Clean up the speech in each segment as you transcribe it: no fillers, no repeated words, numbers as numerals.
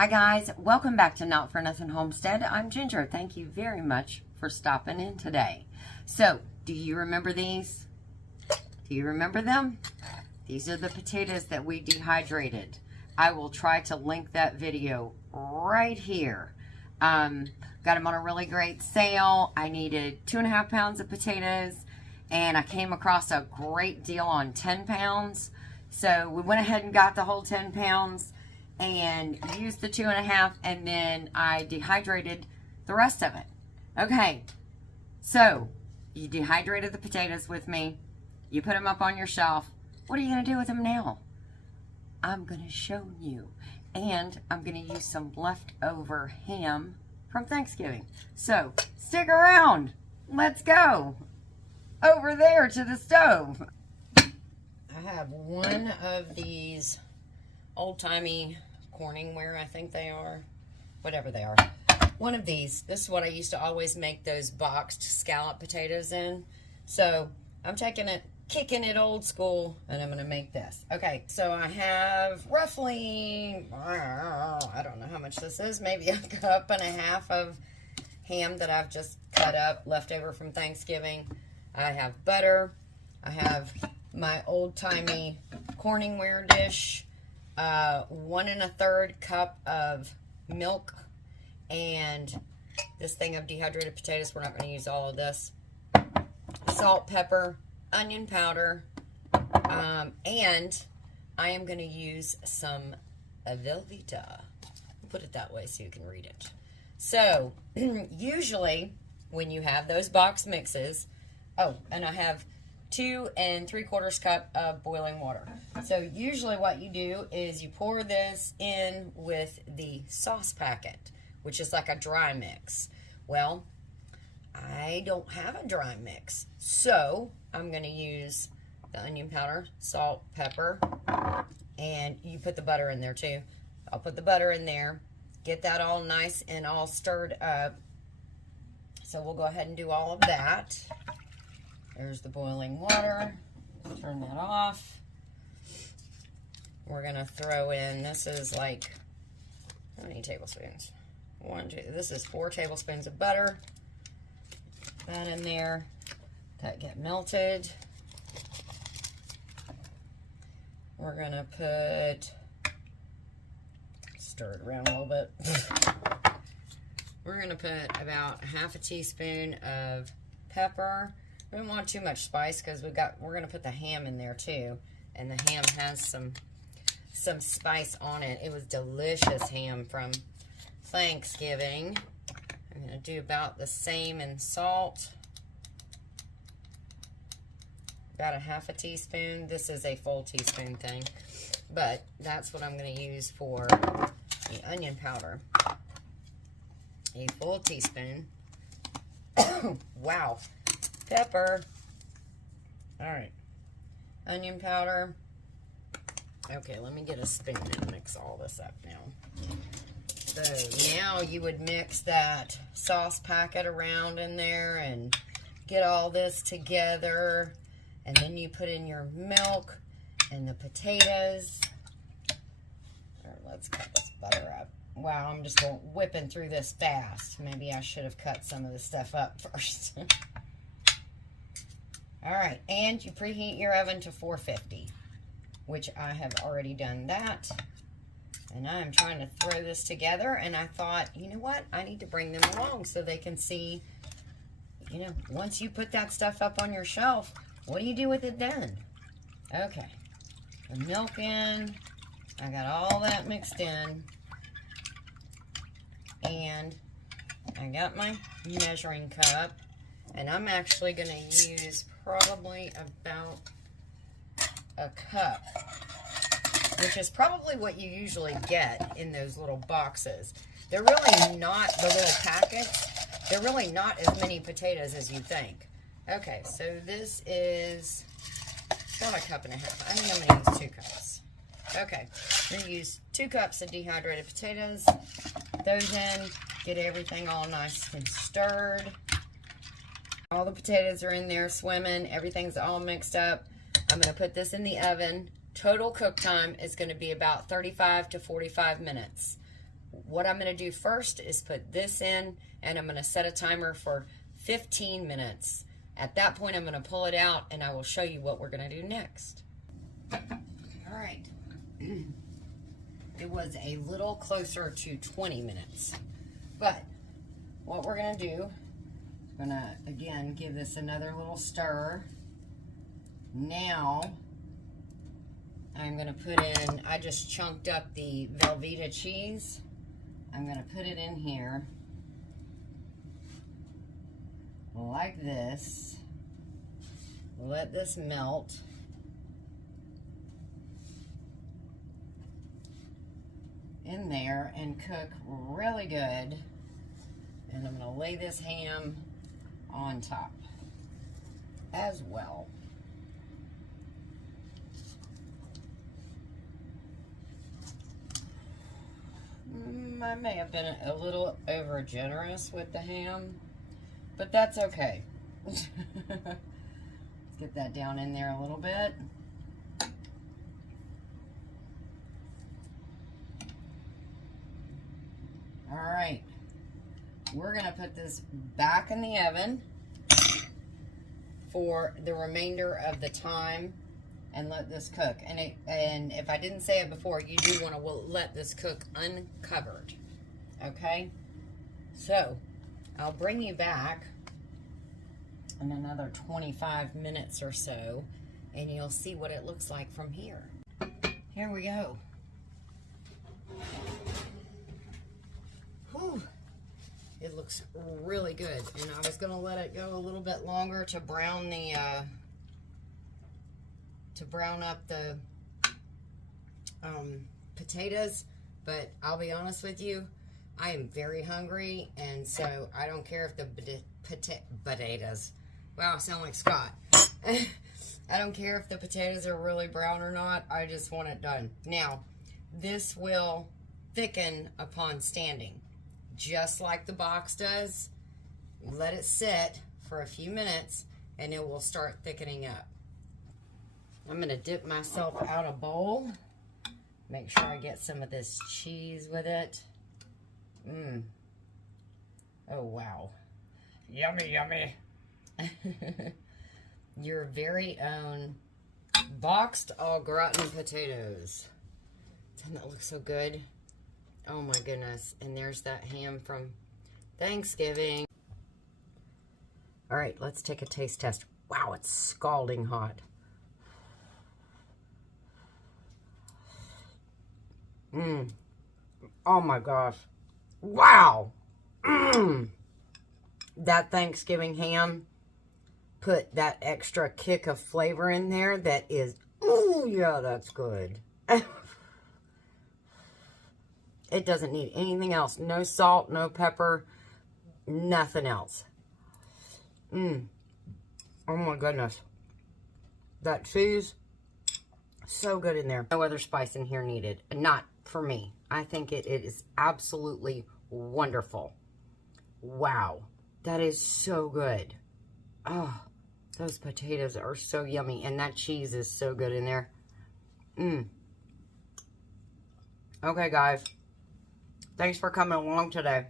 Hi guys, welcome back to Not For Nothing Homestead. I'm Ginger. Thank you very much for stopping in today. So, do you remember these? Do you remember them? These are the potatoes that we dehydrated. I will try to link that video right here. Got them on a really great sale. I needed 2.5 pounds of potatoes and I came across a great deal on 10 pounds. So we went ahead and got the whole 10 pounds and used the 2.5, and then I dehydrated the rest of it. Okay, so you dehydrated the potatoes with me. You put them up on your shelf. What are you gonna do with them now? I'm gonna show you. And I'm gonna use some leftover ham from Thanksgiving. So stick around. Let's go over there to the stove. I have one of these old-timey Corningware, I think they are, whatever they are. One of these. This is what I used to always make those boxed scallop potatoes in. So I'm taking it, kicking it old school, and I'm going to make this. Okay, so I have roughly, I don't know how much this is, maybe 1.5 cups of ham that I've just cut up, leftover from Thanksgiving. I have butter. I have my old-timey Corningware dish. 1 1/3 cup of milk, and this thing of dehydrated potatoes. We're not going to use all of this. Salt, pepper, onion powder, and I am going to use some Velveeta. Put it that way so you can read it. So usually when you have those box mixes, oh, and I have 2 3/4 cups of boiling water. So usually what you do is you pour this in with the sauce packet, which is like a dry mix. Well, I don't have a dry mix, so I'm going to use the onion powder, salt, pepper, and you put the butter in there too. I'll put the butter in there, get that all nice and all stirred up. So we'll go ahead and do all of that. There's the boiling water. Turn that off. We're going to throw in, this is like, how many tablespoons? 1, 2, this is 4 tablespoons of butter. Put that in there. That get melted. We're going to put, stir it around a little bit. We're going to put about 1/2 teaspoon of pepper. We don't want too much spice because we're going to put the ham in there too, and the ham has some spice on it. It was delicious ham from Thanksgiving. I'm going to do about the same in salt. About 1/2 teaspoon. This is a full teaspoon thing, but that's what I'm going to use for the onion powder. A full teaspoon. Wow. Pepper. All right. Onion powder. Okay, let me get a spoon and mix all this up now. So now you would mix that sauce packet around in there and get all this together. And then you put in your milk and the potatoes. Let's cut this butter up. Wow, I'm just whipping through this fast. Maybe I should have cut some of the stuff up first. All right, and you preheat your oven to 450, which I have already done that. And I'm trying to throw this together, and I thought, you know what? I need to bring them along so they can see, you know, once you put that stuff up on your shelf, what do you do with it then? Okay, the milk in. I got all that mixed in. And I got my measuring cup. And I'm actually going to use probably about 1 cup, which is probably what you usually get in those little boxes. They're really not, the little packets, they're really not as many potatoes as you think. Okay, so this is about 1.5 cups. I think I'm going to use 2 cups. Okay, I'm going to use 2 cups of dehydrated potatoes. Those in, get everything all nice and stirred. All the potatoes are in there swimming. Everything's all mixed up. I'm going to put this in the oven. Total cook time is going to be about 35 to 45 minutes. what I'm going to do first is put this in, and I'm going to set a timer for 15 minutes. At that point, I'm going to pull it out, and I will show you what we're going to do next. All right. It was a little closer to 20 minutes. But what we're going to do, I'm going to, again, give this another little stir. Now, I'm going to put in, I just chunked up the Velveeta cheese. I'm going to put it in here like this. Let this melt. In there and cook really good. And I'm going to lay this ham on top as well. I may have been a little over generous with the ham, but that's okay. Let's get that down in there a little bit. All right, we're gonna put this back in the oven for the remainder of the time and let this cook. And if I didn't say it before, you do want to let this cook uncovered. Okay, so I'll bring you back in another 25 minutes or so, and you'll see what it looks like from here. Here we go. Whew. It looks really good, and I was going to let it go a little bit longer to brown the up the potatoes, but I'll be honest with you, I am very hungry, and so I don't care if the potatoes, wow, I sound like Scott. I don't care if the potatoes are really brown or not. I just want it done. Now, this will thicken upon standing, just like the box does. Let it sit for a few minutes, and it will start thickening up. I'm going to dip myself out a bowl. Make sure I get some of this cheese with it. Oh, wow. Yummy, yummy. Your very own boxed au gratin potatoes. Doesn't that look so good? Oh my goodness. And there's that ham from Thanksgiving. All right, let's take a taste test. Wow, it's scalding hot. Oh my gosh. Wow. That Thanksgiving ham put that extra kick of flavor in there that is, oh yeah, that's good. It doesn't need anything else. No salt, no pepper, nothing else. Oh my goodness. That cheese, so good in there. No other spice in here needed. Not for me. I think it is absolutely wonderful. Wow. That is so good. Oh, those potatoes are so yummy. And that cheese is so good in there. Okay, guys. Thanks for coming along today.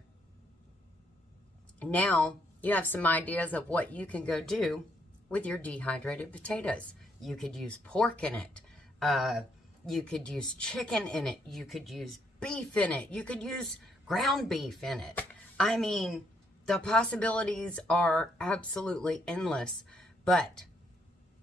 Now, you have some ideas of what you can go do with your dehydrated potatoes. You could use pork in it. You could use chicken in it. You could use beef in it. You could use ground beef in it. I mean, the possibilities are absolutely endless. But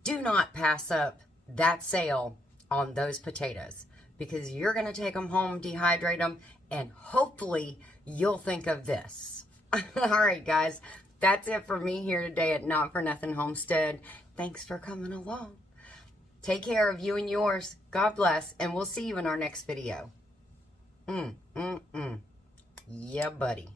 do not pass up that sale on those potatoes, because you're going to take them home, dehydrate them, and hopefully you'll think of this. All right, guys. That's it for me here today at Not For Nothing Homestead. Thanks for coming along. Take care of you and yours. God bless, and we'll see you in our next video. Yeah, buddy.